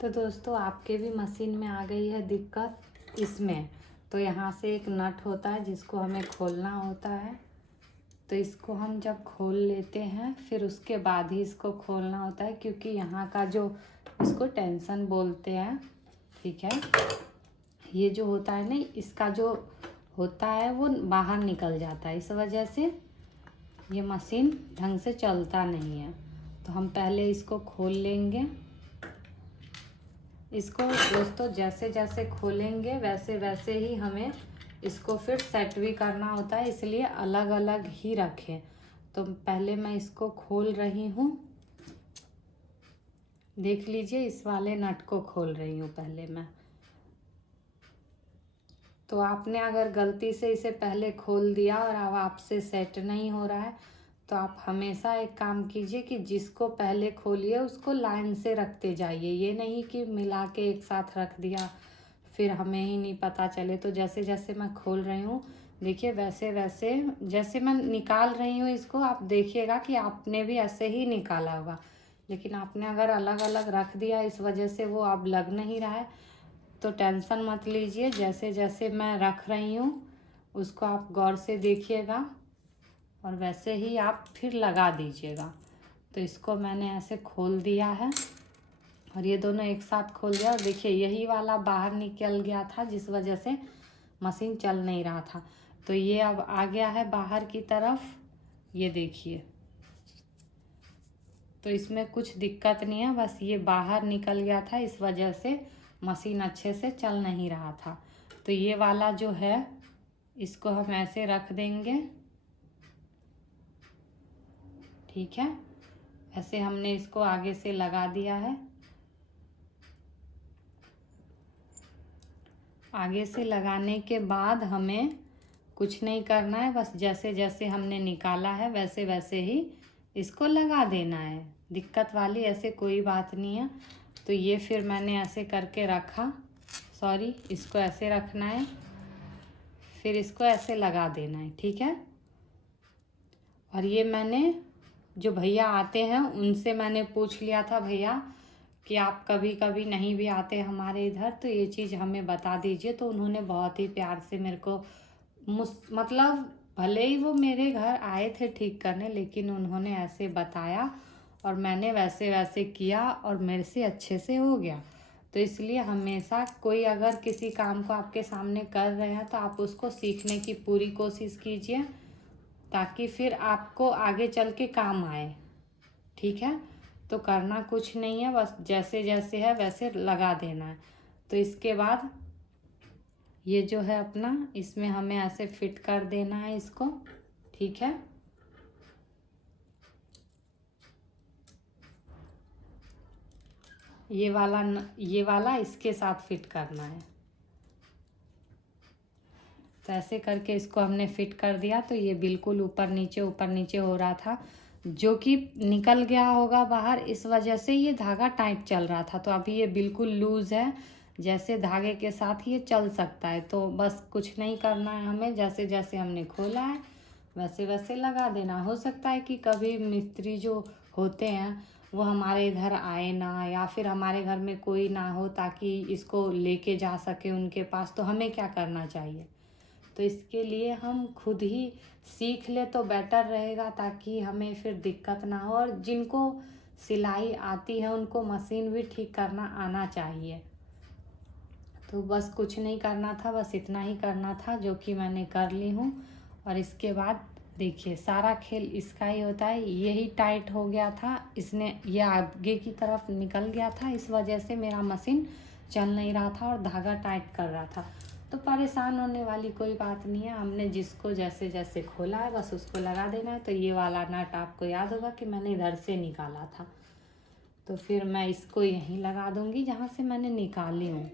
तो दोस्तों आपके भी मशीन में आ गई है दिक्कत इसमें। तो यहाँ से एक नट होता है जिसको हमें खोलना होता है। तो इसको हम जब खोल लेते हैं फिर उसके बाद ही इसको खोलना होता है, क्योंकि यहाँ का जो इसको टेंशन बोलते हैं, ठीक है, ये जो होता है ना, इसका जो होता है वो बाहर निकल जाता है। इस वजह से ये मशीन ढंग से चलता नहीं है। तो हम पहले इसको खोल लेंगे। इसको दोस्तों जैसे जैसे खोलेंगे वैसे वैसे ही हमें इसको फिर सेट भी करना होता है, इसलिए अलग अलग ही रखें। तो पहले मैं इसको खोल रही हूँ, देख लीजिए, इस वाले नट को खोल रही हूँ पहले मैं। तो आपने अगर गलती से इसे पहले खोल दिया और अब आपसे सेट नहीं हो रहा है, तो आप हमेशा एक काम कीजिए कि जिसको पहले खोलिए उसको लाइन से रखते जाइए। ये नहीं कि मिला के एक साथ रख दिया फिर हमें ही नहीं पता चले। तो जैसे जैसे मैं खोल रही हूँ, देखिए, वैसे वैसे जैसे मैं निकाल रही हूँ इसको, आप देखिएगा कि आपने भी ऐसे ही निकाला होगा। लेकिन आपने अगर अलग अलग रख दिया, इस वजह से वो अब लग नहीं रहा है। तो टेंशन मत लीजिए, जैसे जैसे मैं रख रही हूँ उसको आप गौर से देखिएगा और वैसे ही आप फिर लगा दीजिएगा। तो इसको मैंने ऐसे खोल दिया है और ये दोनों एक साथ खोल दिया। और देखिए यही वाला बाहर निकल गया था जिस वजह से मशीन चल नहीं रहा था। तो ये अब आ गया है बाहर की तरफ, ये देखिए। तो इसमें कुछ दिक्कत नहीं है, बस ये बाहर निकल गया था, इस वजह से मशीन अच्छे से चल नहीं रहा था। तो ये वाला जो है इसको हम ऐसे रख देंगे, ठीक है। ऐसे हमने इसको आगे से लगा दिया है। आगे से लगाने के बाद हमें कुछ नहीं करना है, बस जैसे जैसे हमने निकाला है वैसे वैसे ही इसको लगा देना है। दिक्कत वाली ऐसे कोई बात नहीं है। तो ये फिर मैंने ऐसे करके रखा, सॉरी, इसको ऐसे रखना है, फिर इसको ऐसे लगा देना है, ठीक है। और ये मैंने जो भैया आते हैं उनसे मैंने पूछ लिया था, भैया कि आप कभी कभी नहीं भी आते हमारे इधर, तो ये चीज़ हमें बता दीजिए। तो उन्होंने बहुत ही प्यार से मेरे को मतलब भले ही वो मेरे घर आए थे ठीक करने, लेकिन उन्होंने ऐसे बताया और मैंने वैसे वैसे किया और मेरे से अच्छे से हो गया। तो इसलिए हमेशा कोई अगर किसी काम को आपके सामने कर रहे हैं तो आप उसको सीखने की पूरी कोशिश कीजिए, ताकि फिर आपको आगे चल के काम आए, ठीक है। तो करना कुछ नहीं है, बस जैसे जैसे है वैसे लगा देना है। तो इसके बाद ये जो है अपना, इसमें हमें ऐसे फिट कर देना है इसको, ठीक है। ये वाला इसके साथ फिट करना है। तो ऐसे करके इसको हमने फिट कर दिया। तो ये बिल्कुल ऊपर नीचे हो रहा था, जो कि निकल गया होगा बाहर, इस वजह से ये धागा टाइट चल रहा था। तो अभी ये बिल्कुल लूज है, जैसे धागे के साथ ये चल सकता है। तो बस कुछ नहीं करना है हमें, जैसे जैसे हमने खोला है वैसे वैसे लगा देना। हो सकता है कि कभी मिस्त्री जो होते हैं वो हमारे इधर आए ना, या फिर हमारे घर में कोई ना हो ताकि इसको लेके जा सके उनके पास। तो हमें क्या करना चाहिए, तो इसके लिए हम खुद ही सीख ले तो बेटर रहेगा, ताकि हमें फिर दिक्कत ना हो। और जिनको सिलाई आती है उनको मशीन भी ठीक करना आना चाहिए। तो बस कुछ नहीं करना था, बस इतना ही करना था, जो कि मैंने कर ली हूँ। और इसके बाद देखिए सारा खेल इसका ही होता है। यही टाइट हो गया था, इसने ये आगे की तरफ निकल गया था, इस वजह से मेरा मशीन चल नहीं रहा था और धागा टाइट कर रहा था। तो परेशान होने वाली कोई बात नहीं है, हमने जिसको जैसे जैसे खोला है बस उसको लगा देना है। तो ये वाला नट आपको याद होगा कि मैंने इधर से निकाला था, तो फिर मैं इसको यहीं लगा दूंगी जहाँ से मैंने निकाली हूँ।